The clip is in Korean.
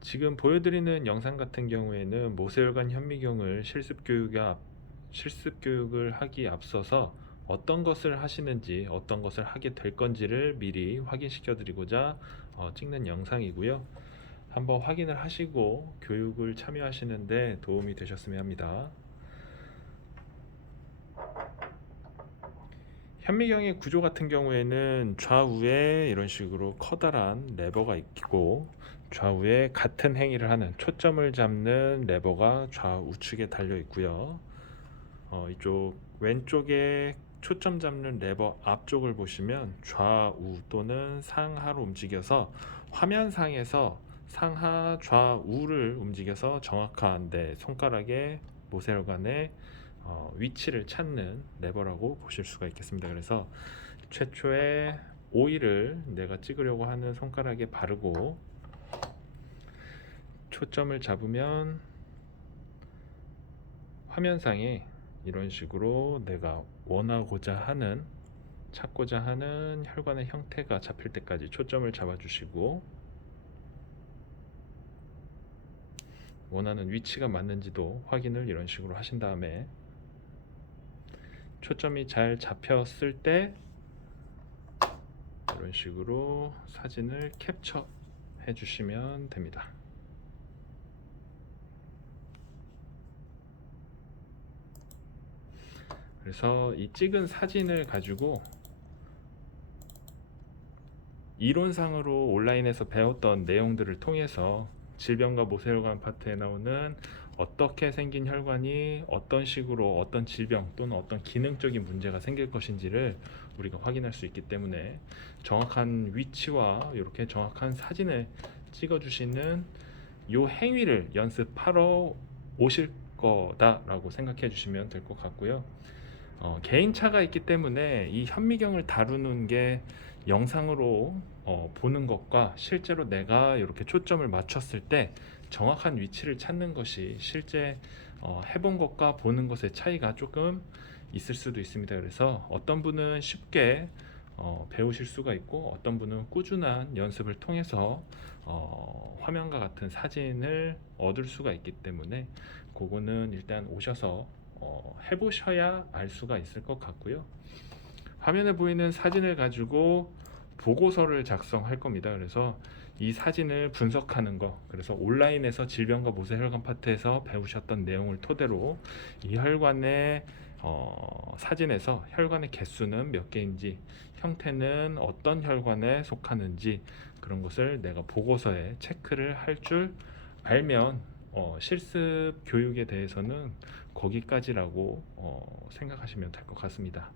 지금 보여드리는 영상 같은 경우에는 모세혈관 현미경을 실습 교육에 앞- 실습 교육을 하기 앞서서 어떤 것을 하시는지 어떤 것을 하게 될 건지를 미리 확인시켜 드리고자 어, 찍는 영상이고요. 한번 확인을 하시고 교육을 참여하시는데 도움이 되셨으면 합니다. 현미경의 구조 같은 경우에는 좌우에 이런 식으로 커다란 레버가 있고 좌우에 같은 행위를 하는 초점을 잡는 레버가 좌우측에 달려 있고요. 어, 이쪽 왼쪽에 초점 잡는 레버 앞쪽을 보시면 좌우 또는 상하로 움직여서 화면상에서 상하 좌우를 움직여서 정확한 내 손가락의 모세혈관의 어, 위치를 찾는 레버라고 보실 수가 있겠습니다. 그래서 최초에 오일을 내가 찍으려고 하는 손가락에 바르고 초점을 잡으면 화면상에 이런 식으로 내가 원하고자 하는 찾고자 하는 혈관의 형태가 잡힐 때까지 초점을 잡아주시고 원하는 위치가 맞는지도 확인을 이런 식으로 하신 다음에 초점이 잘 잡혔을 때 이런 식으로 사진을 캡처 해 주시면 됩니다. 그래서 이 찍은 사진을 가지고 이론상으로 온라인에서 배웠던 내용들을 통해서 질병과 모세혈관 파트에 나오는 어떻게 생긴 혈관이 어떤 식으로 어떤 질병 또는 어떤 기능적인 문제가 생길 것인지를 우리가 확인할 수 있기 때문에 정확한 위치와 이렇게 정확한 사진을 찍어 주시는 요 행위를 연습하러 오실 거다라고 생각해 주시면 될 것 같고요. 어, 개인차가 있기 때문에 이 현미경을 다루는 게 영상으로 어, 보는 것과 실제로 내가 이렇게 초점을 맞췄을 때 정확한 위치를 찾는 것이 실제 어, 해본 것과 보는 것의 차이가 조금 있을 수도 있습니다. 그래서 어떤 분은 쉽게 어, 배우실 수가 있고 어떤 분은 꾸준한 연습을 통해서 어, 화면과 같은 사진을 얻을 수가 있기 때문에 그거는 일단 오셔서 어, 해보셔야 알 수가 있을 것 같고요. 화면에 보이는 사진을 가지고 보고서를 작성할 겁니다. 그래서 이 사진을 분석하는 거, 그래서 온라인에서 질병과 모세 혈관 파트에서 배우셨던 내용을 토대로 이 혈관의 어, 사진에서 혈관의 개수는 몇 개인지, 형태는 어떤 혈관에 속하는지 그런 것을 내가 보고서에 체크를 할 줄 알면 어, 실습 교육에 대해서는 거기까지라고 어, 생각하시면 될 것 같습니다.